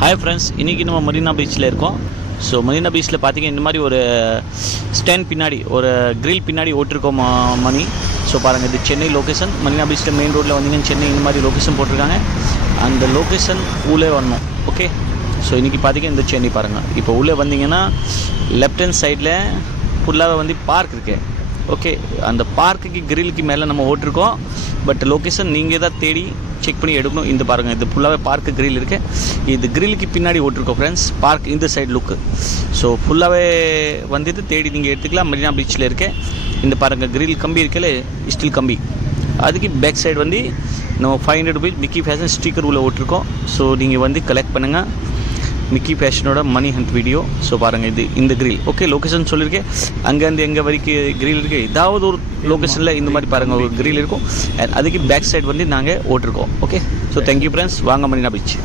Hi friends, இன்றைக்கி நம்ம Marina பீச்சில் இருக்கோம். ஸோ மரீனா பீச்சில் பார்த்தீங்கன்னா இந்த மாதிரி ஒரு ஸ்டாண்ட் பின்னாடி ஒரு கிரில் பின்னாடி ஓட்டிருக்கோம் மணி. ஸோ பாருங்கள், இது சென்னை லொக்கேஷன். மரீனா பீச்சில் மெயின் ரோட்டில் வந்தீங்கன்னா சென்னை இந்த மாதிரி லொக்கேஷன் போட்டிருக்காங்க. அந்த லொக்கேஷன் உள்ளே வரணும். ஓகே, ஸோ இன்றைக்கி பார்த்தீங்கன்னா இந்த சென்னை பாருங்கள். இப்போ உள்ளே வந்தீங்கன்னா லெஃப்ட் ஹேண்ட் சைடில் ஃபுல்லாக வந்து பார்க் இருக்குது. ஓகே, அந்த பார்க்குக்கு கிரிலுக்கு மேலே நம்ம ஓட்டிருக்கோம். பட் லொக்கேஷன் நீங்கள் தான் தேடி செக் பண்ணி எடுக்கணும். இந்த பாருங்கள், இது ஃபுல்லாகவே பார்க்கு கிரில் இருக்குது. இது கிரிலுக்கு பின்னாடி ஓட்டிருக்கோம் ஃப்ரெண்ட்ஸ். பார்க் இந்த சைடு லுக்கு. ஸோ ஃபுல்லாகவே வந்துட்டு தேடி நீங்கள் எடுத்துக்கலாம். மரீனா பீச்சில் இருக்க இந்த பாருங்கள், கிரில் கம்பி இருக்கல, ஸ்டீல் கம்பி. அதுக்கு பேக் சைடு வந்து நம்ம 500 ரூபீஸ் மிக்கி ஃபேஷன் ஸ்டிக்கர் உள்ள ஓட்டிருக்கோம். ஸோ நீங்கள் வந்து கலெக்ட் பண்ணுங்கள் மிக்கி ஃபேஷனோட மணி ஹண்ட் வீடியோ. ஸோ பாருங்கள், இது இந்த கிரில். ஓகே, லொக்கேஷன் சொல்லியிருக்கேன். அங்கேருந்து எங்கே வரைக்கும் கிரில் இருக்குது, ஏதாவது ஒரு லொக்கேஷனில் இந்த மாதிரி பாருங்கள் ஒரு கிரில் இருக்கும். அண்ட் அதுக்கு பேக் சைடு வந்து நாங்கள் ஓட்டிருக்கோம். Okay, so thank you friends. வாங்க மரீனா பீச்.